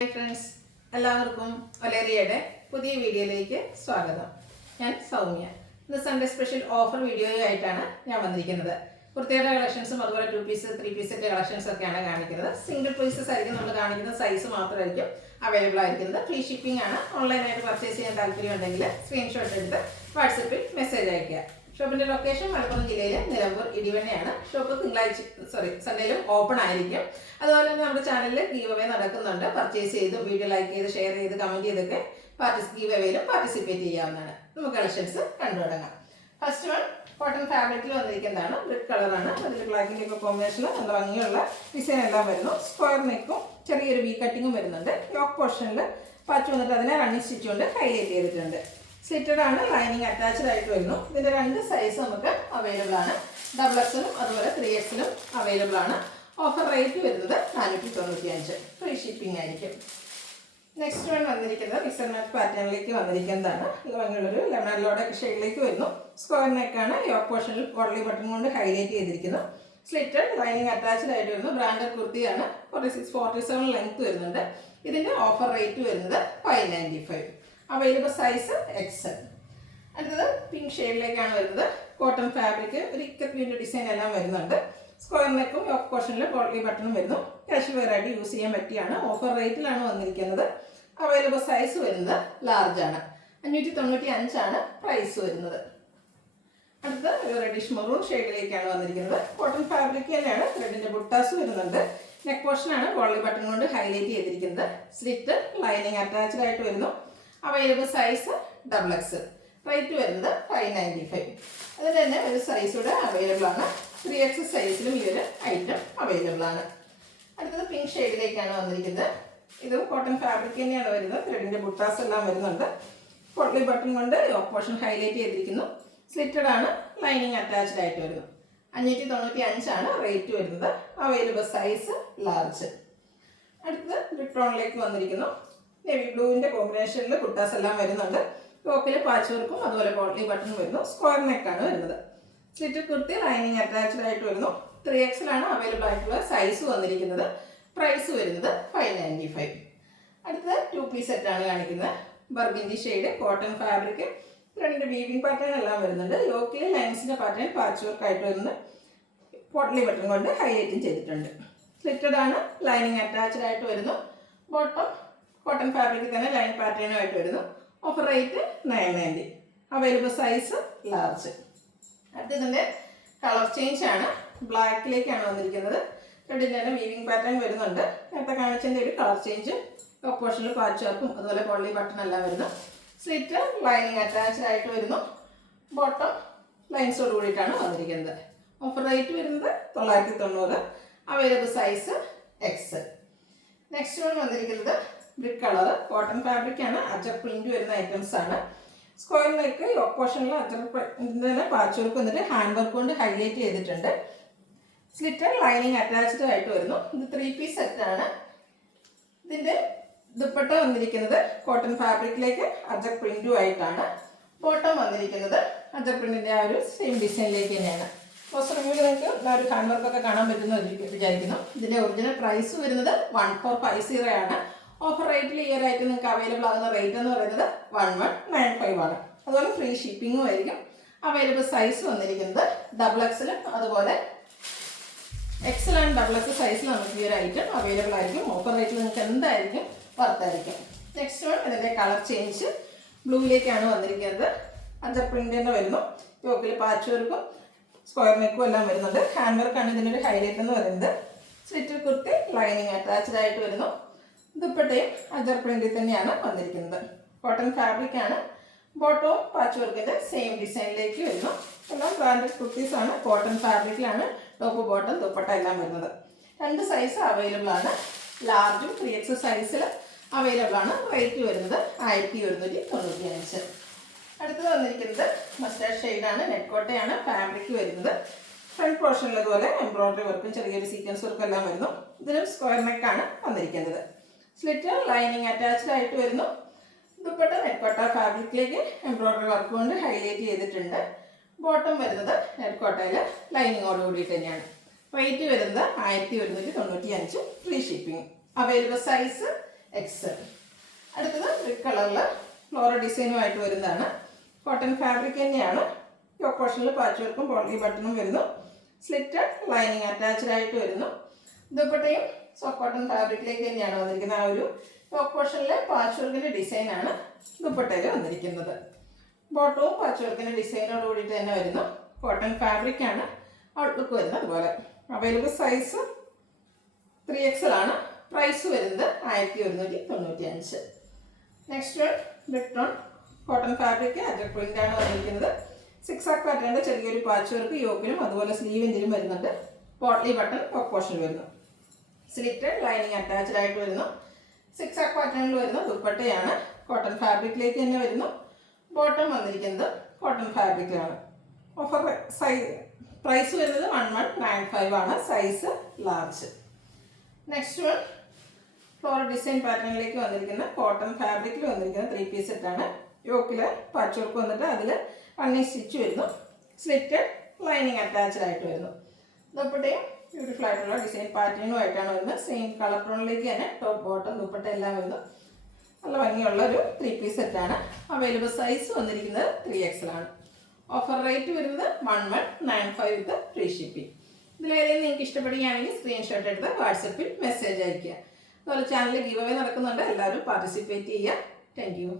Hi friends, എല്ലാവർക്കും ഒലേറിയയുടെ പുതിയ വീഡിയോയിലേക്ക് സ്വാഗതം. ഞാൻ സൗമ്യ. ഇന്ന് സൺഡേ സ്പെഷ്യൽ ഓഫർ വീഡിയോയായിട്ടാണ് ഞാൻ വന്നിരിക്കുന്നത്. കുർത്തിയുടെ കളക്ഷൻസും അതുപോലെ 2 പീസ് 3 പീസിൻ്റെ കളക്ഷൻസ് ഒക്കെയാണ് കാണിക്കുന്നത്. സിംഗിൾ പീസസ് ആയിരിക്കും നമ്മൾ കാണിക്കുന്ന, സൈസ് മാത്രമായിരിക്കും അവൈലബിൾ ആയിരിക്കുന്നത്. ഫ്രീ ഷിപ്പിംഗ് ആണ്. ഓൺലൈനായിട്ട് പർച്ചേസ് ചെയ്യാൻ താല്പര്യം ഉണ്ടെങ്കിൽ സ്ക്രീൻഷോട്ട് എടുത്ത് വാട്സപ്പിൽ മെസ്സേജ് അയയ്ക്കുക. ഷോപ്പിന്റെ ലൊക്കേഷൻ മലപ്പുറം ജില്ലയിലെ നിലമ്പൂർ ഇടിവണ്ണയാണ്. ഷോപ്പ് സൺഡേയിലും ഓപ്പൺ ആയിരിക്കും. അതുപോലെ തന്നെ നമ്മുടെ ചാനലിൽ ഗീവ് അവേ നടക്കുന്നുണ്ട്. പർച്ചേസ് ചെയ്ത് വീഡിയോ ലൈക്ക് ചെയ്ത് ഷെയർ ചെയ്ത് കമന്റ് ചെയ്തൊക്കെ ഗീവ് അവേയിലും പാർട്ടിസിപ്പേറ്റ് ചെയ്യാവുന്നതാണ്. നമുക്ക് കളക്ഷൻസ് കണ്ടു തുടങ്ങാം. ഫസ്റ്റ് വൺ കോട്ടൺ ഫാബ്രിക്കിൽ വന്നിരിക്കുന്നതാണ്. ബ്രിക്ക് കളറാണ്. അതിൽ ബ്ലാക്കിൻ്റെ ഒക്കെ കോമ്പിനേഷനിൽ നല്ല ഭംഗിയുള്ള ഡിസൈൻ എല്ലാം വരുന്നു. സ്ക്വയർ നെക്കും ചെറിയൊരു വി കട്ടിങ്ങും വരുന്നുണ്ട്. യോക്ക് പോർഷനിൽ പാച്ച് വന്നിട്ട് അതിനെ റണ്ണിങ് സ്റ്റിച്ച് കൊണ്ട് ഹൈലൈറ്റ് ചെയ്തിട്ടുണ്ട്. സ്ലിറ്റഡ് ആണ്. ലൈനിങ് അറ്റാച്ച്ഡ് ആയിട്ട് വരുന്നു. ഇതിന്റെ 2 സൈസ് നമുക്ക് അവൈലബിൾ ആണ്. XXലും അതുപോലെ 3Xലും അവൈലബിൾ ആണ്. ഓഫർ റേറ്റ് വരുന്നത് 495. ഫ്രീ ഷിപ്പിംഗ് ആയിരിക്കും. നെക്സ്റ്റ് വൺ വന്നിരിക്കുന്നത് മിക്സഡ് മാച്ച് പാറ്റേണിലേക്ക് വന്നിരിക്കുന്നതാണ്. ഭംഗിയുള്ളൊരു ലെമൺ ലോഡ് ഷെയ്ഡിലേക്ക് വരുന്നു. സ്ക്വയർ നെക്കാണ്. യോക്ക് പോർഷനിൽ പോളി ബട്ടൺ കൊണ്ട് ഹൈലൈറ്റ് ചെയ്തിരിക്കുന്നു. സ്ലിറ്റഡ് ലൈനിങ് അറ്റാച്ച്ഡ് ആയിട്ട് വരുന്നു. ബ്രാൻഡഡ് കുർത്തിയാണ്. 46-47 ലെങ്ത് വരുന്നുണ്ട്. ഇതിന്റെ ഓഫർ റേറ്റ് വരുന്നത് 595. Available size XL. അടുത്തത് പിങ്ക് ഷെയ്ഡിലേക്കാണ് വരുന്നത്. കോട്ടൺ ഫാബ്രിക്, ഒരു ഇക്കറ്റ് ഡിസൈൻ എല്ലാം വരുന്നുണ്ട്. സ്ക്വയർ നെക്കും യോക്ക് പോർഷനിൽ പോളി ബട്ടണും വരുന്നു. കാഷ്വൽ വെയർ ആയിട്ട് യൂസ് ചെയ്യാൻ പറ്റിയാണ്. ഓഫർ റേറ്റിലാണ് വന്നിരിക്കുന്നത്. അവൈലബിൾ സൈസ് വരുന്നത് ലാർജ് ആണ്. 595 ആണ് പ്രൈസ് വരുന്നത്. അടുത്ത ഒരു റെഡിഷ് മറൂൺ ഷെയ്ഡിലേക്കാണ് വന്നിരിക്കുന്നത്. കോട്ടൺ ഫാബ്രിക് തന്നെയാണ്. ത്രെഡിന്റെ ബുട്ടാസ് വരുന്നുണ്ട്. നെക്ക് പോർഷനാണ് പോളി ബട്ടൺ കൊണ്ട് ഹൈലൈറ്റ് ചെയ്തിരിക്കുന്നത്. സ്ലിറ്റ് ലൈനിങ് അറ്റാച്ച്ഡ് ആയിട്ട് വരുന്നു. Available size XXL. റേറ്റ് വരുന്നത് 595. അതിൽ തന്നെ ഒരു സൈസ് കൂടെ അവൈലബിൾ ആണ്. 3X സൈസിലും ഈ ഒരു ഐറ്റം അവൈലബിൾ ആണ്. അടുത്തത് പിങ്ക് ഷെയ്ഡിലേക്കാണ് വന്നിരിക്കുന്നത്. ഇതും കോട്ടൺ ഫാബ്രിക് തന്നെയാണ് വരുന്നത്. ത്രെഡിന്റെ ബുട്ടാസ് എല്ലാം വരുന്നുണ്ട്. പോളി ബട്ടൺ കൊണ്ട് യോക്ക് പോർഷൻ ഹൈലൈറ്റ് ചെയ്തിരിക്കുന്നു. സ്ലിറ്റഡ് ആണ്. ലൈനിങ് അറ്റാച്ച്ഡ് ആയിട്ട് വരുന്നു. 595 ആണ് റേറ്റ് വരുന്നത്. Available size large. അടുത്തത് റിട്ടോണിലേക്ക് വന്നിരിക്കുന്നു. നേവി ബ്ലൂവിന്റെ കോമ്പിനേഷനിൽ കുട്ടാസ് എല്ലാം വരുന്നുണ്ട്. യോക്കിൽ പാച്ച് വർക്കും അതുപോലെ പോളി ബട്ടൺ വരുന്നു. സ്ക്വയർ നെക്കാണ് വരുന്നത്. സ്ലിറ്റ് കുർത്തി ലൈനിങ് അറ്റാച്ച്ഡ് ആയിട്ട് വരുന്നു. 3XL ആണ് അവൈലബിൾ ആയിട്ടുള്ള സൈസ് വന്നിരിക്കുന്നത്. പ്രൈസ് വരുന്നത് 595. അടുത്തത് 2 പീസ് സെറ്റാണ് കാണിക്കുന്നത്. ബർഗിൻഡി ഷെയ്ഡ് കോട്ടൺ ഫാബ്രിക്. രണ്ട് വീവിംഗ് പാറ്റേൺ എല്ലാം വരുന്നുണ്ട്. യോക്കിൽ ലൈൻസിന്റെ പാറ്റേൺ പാച്ച് വർക്ക് ആയിട്ട് വരുന്നത്. പോളി ബട്ടൺ കൊണ്ട് ഹൈലൈറ്റും ചെയ്തിട്ടുണ്ട്. സ്ലിറ്റഡ് ആണ്. ലൈനിങ് അറ്റാച്ച്ഡ് ആയിട്ട് വരുന്നു. ബോട്ടം കോട്ടൺ ഫാബ്രിക് തന്നെ ലൈൻ പാറ്റേണുമായിട്ട് വരുന്നു. Offer rate 990. Available size large. അടുത്തതിൻ്റെ കളർ ചേഞ്ച് ആണ്. ബ്ലാക്കിലേക്കാണ് വന്നിരിക്കുന്നത്. റെഡിൻ്റെ തന്നെ വീവിംഗ് പാറ്റേൺ വരുന്നുണ്ട്. നേരത്തെ കാണിച്ചതിൻ്റെ ഒരു കളർ ചേഞ്ച്. ടോപ്പ് പോർഷനിൽ പാച്ച് വർക്കും അതുപോലെ പോളി ബട്ടൺ എല്ലാം വരുന്നു. സ്ലിറ്റ് ലൈനിങ് അറ്റാച്ച്ഡ് ആയിട്ട് വരുന്നു. ബോട്ടം ലൈൻസോട് കൂടിയിട്ടാണ് വന്നിരിക്കുന്നത്. ഓഫർ റേറ്റ് വരുന്നത് 990. Available size XL. Next one വന്നിരിക്കുന്നത് ബ്രിക്ക് കളർ കോട്ടൺ ഫാബ്രിക് ആണ്. അജർ പ്രിന്റ് വരുന്ന ഐറ്റംസ് ആണ്. സ്ക്വയർ നെക്ക് യോക്ക് പോർഷനിൽ അജർ പ്രിന്റ് പാച്ച് വർക്ക് വന്നിട്ട് ഹാൻഡ് വർക്ക് കൊണ്ട് ഹൈലൈറ്റ് ചെയ്തിട്ടുണ്ട്. സ്ലിറ്റർ ലൈനിങ് അറ്റാച്ച്ഡ് ആയിട്ട് വരുന്നു. ഇത് 3 പീസ് സെറ്റ് ആണ്. ഇതിന്റെ ദുപ്പട്ട വന്നിരിക്കുന്നത് കോട്ടൺ ഫാബ്രിക്കിലേക്ക് അജർ പ്രിന്റും ആയിട്ടാണ്. ബോട്ടം വന്നിരിക്കുന്നത് അജർ പ്രിന്റിന്റെ ആ ഒരു സെയിം ഡിസൈനിലേക്ക് തന്നെയാണ്. ഫസ്റ്റ് റിവ്യൂവിൽ നിങ്ങൾക്ക് ഒരു ഹാൻഡ് വർക്കൊക്കെ കാണാൻ പറ്റുന്ന വിചാരിക്കുന്നു. ഇതിന്റെ ഒറിജിനൽ പ്രൈസ് വരുന്നത് 1450 ആണ്. ഓഫർ റേറ്റിൽ ഈ ഒരു ഐറ്റം നിങ്ങൾക്ക് അവൈലബിൾ ആകുന്ന റേറ്റ് എന്ന് പറയുന്നത് 1195 ആണ്. അതുപോലെ ഫ്രീ ഷിപ്പിങ്ങും ആയിരിക്കും. അവൈലബിൾ സൈസ് വന്നിരിക്കുന്നത് XXL അതുപോലെ XL ആൻഡ് XXL സൈസിൽ നമുക്ക് ഈ ഒരു ഐറ്റം അവൈലബിൾ ആയിരിക്കും. ഓഫർ റേറ്റിൽ നിങ്ങൾക്ക് എന്തായിരിക്കും വർത്തായിരിക്കും. നെക്സ്റ്റ് വൺ ഇതിൻ്റെ കളർ ചേഞ്ച് ബ്ലൂയിലേക്കാണ് വന്നിരിക്കുന്നത്. അജർ പ്രിന്റിൻ്റെ വരുന്നു. യോക്കിൽ പാച്ച് വർക്കും സ്ക്വയർ നെക്കും എല്ലാം വരുന്നുണ്ട്. ഹാൻഡ് വർക്കാണ് ഇതിൻ്റെ ഒരു ഹൈലൈറ്റ് എന്ന് പറയുന്നത്. സ്ലിറ്റ് കുർത്തി ലൈനിങ് അറ്റാച്ച്ഡ് ആയിട്ട് വരുന്നു. ദുപ്പട്ടയും അജർ പ്രിന്റിൽ തന്നെയാണ് വന്നിരിക്കുന്നത്. കോട്ടൺ ഫാബ്രിക് ആണ്. ബോട്ടവും പാച്ച് വർക്കിന്റെ സെയിം ഡിസൈനിലേക്ക് വരുന്നു. എല്ലാം ബ്രാൻഡഡ് കുർത്തീസ് ആണ്. കോട്ടൺ ഫാബ്രിക്കിലാണ് ടോപ്പ് ബോട്ടം ദുപ്പട്ട എല്ലാം വരുന്നത്. 2 സൈസ് അവൈലബിൾ ആണ്. ലാർജും 3X സൈസിൽ അവൈലബിൾ ആണ്. റേറ്റ് വരുന്നത് 1195. അടുത്തത് വന്നിരിക്കുന്നത് മസ്റ്റാർഡ് ഷെയ്ഡാണ്. നെക്കോട്ടയാണ് ഫാബ്രിക് വരുന്നത്. ഫ്രണ്ട് പോർഷനിൽ അതുപോലെ എംബ്രോയിഡറി വർക്കും ചെറിയൊരു സീക്വൻസ് വർക്കും എല്ലാം വരുന്നു. ഇതിലും സ്ക്വയർ നെക്കാണ് വന്നിരിക്കുന്നത്. സ്ലിറ്റ് ലൈനിങ് അറ്റാച്ച്ഡ് ആയിട്ട് വരുന്നു. ദുപ്പട്ട നെറ്റ്കോട്ട ഫാബ്രിക്കിലേക്ക് എംബ്രോയിഡറി വർക്ക് കൊണ്ട് ഹൈലൈറ്റ് ചെയ്തിട്ടുണ്ട്. ബോട്ടം വരുന്നത് നെറ്റ്കോട്ടയിൽ ലൈനിങ്ങോട് കൂടിയിട്ട് തന്നെയാണ്. റേറ്റ് വരുന്നത് 1195. Free shipping. Available size Excel. അടുത്തത് റെഡ് കളറിൽ ഫ്ലോറൽ ഡിസൈനുമായിട്ട് വരുന്നതാണ്. കോട്ടൺ ഫാബ്രിക് തന്നെയാണ്. യോക്ക് പോർഷനിൽ പാച്ച് വർക്കും പോളി ബട്ടണും വരുന്നു. സ്ലിറ്റഡ് ലൈനിങ് അറ്റാച്ച്ഡ് ആയിട്ട് വരുന്നു. ദുപ്പട്ടയും സോഫ്റ്റ് കോട്ടൺ ഫാബ്രിക്കിലേക്ക് തന്നെയാണ് വന്നിരിക്കുന്നത്. ആ ഒരു യോക്ക് പോർഷനിലെ പാച്ച് വർക്കിൻ്റെ ഡിസൈനാണ് ദുപ്പട്ടയിൽ വന്നിരിക്കുന്നത്. ബോട്ടവും പാച്ച് വർക്കിൻ്റെ ഡിസൈനോട് കൂടിയിട്ട് തന്നെ വരുന്നു. കോട്ടൺ ഫാബ്രിക്കാണ് ഔട്ട്ലുക്ക് വരുന്നത്. അതുപോലെ അവൈലബിൾ സൈസ് 3XL ആണ്. പ്രൈസ് വരുന്നത് 1195. Next one ലിപ്ടോൺ cotton fabric അജക് print ആണ് വന്നിരിക്കുന്നത്. 6 ആക്ക് പാറ്റേണിൻ്റെ ചെറിയൊരു പാച്ച് വർക്ക് യോക്കിലും അതുപോലെ സ്ലീവിൻ്റെയും വരുന്നുണ്ട്. പോട്ട്ലി ബട്ടൺ യോക്ക് പോർഷനിൽ വരുന്നു. സ്ലിറ്റഡ് ലൈനിങ് അറ്റാച്ച്ഡ് ആയിട്ട് വരുന്നു. 6 ആക്ക് പാറ്റേണിൽ വരുന്ന ദുപ്പട്ടയാണ്. കോട്ടൺ ഫാബ്രിക്കിലേക്ക് തന്നെ വരുന്നു. ബോട്ടം വന്നിരിക്കുന്നത് കോട്ടൺ ഫാബ്രിക്കിലാണ്. ഓഫർ പ്രൈസ് വരുന്നത് 1195 ആണ്. Size large. Next one floral design പാറ്റേണിലേക്ക് വന്നിരിക്കുന്ന കോട്ടൺ ഫാബ്രിക്കിൽ വന്നിരിക്കുന്ന 3 പീസ് സെറ്റാണ്. യോക്കിൽ പാച്ച് വർക്ക് വന്നിട്ട് അതിൽ പണ്ണി സ്റ്റിച്ച് വരുന്നു. സ്ലിറ്റഡ് ലൈനിങ് അറ്റാച്ച്ഡ് ആയിട്ട് വരുന്നു. ദുപ്പട്ടയും ബ്യൂട്ടിഫുൾ ആയിട്ടുള്ള ഡിസൈൻ പാറ്റേണുമായിട്ടാണ് വരുന്നത്. സെയിം കളർ ടോണിലേക്ക് തന്നെ ടോപ്പ് ബോട്ടം ദുപ്പട്ട എല്ലാം വരുന്നു. നല്ല ഭംഗിയുള്ള ഒരു 3 പീസ് സെറ്റാണ്. അവൈലബിൾ സൈസ് വന്നിരിക്കുന്നത് 3XL ആണ്. ഓഫർ റേറ്റ് വരുന്നത് 1195 വിത്ത് ഫ്രീ ഷിപ്പിംഗ്. ഇതിലേതെങ്കിലും നിങ്ങൾക്ക് ഇഷ്ടപ്പെടുകയാണെങ്കിൽ സ്ക്രീൻഷോട്ട് എടുത്ത് വാട്സപ്പിൽ മെസ്സേജ് അയയ്ക്കുക. അതുപോലെ ചാനലിൽ ഗിവ് അവേ നടക്കുന്നുണ്ട്. എല്ലാവരും പാർട്ടിസിപ്പേറ്റ് ചെയ്യുക. Thank you.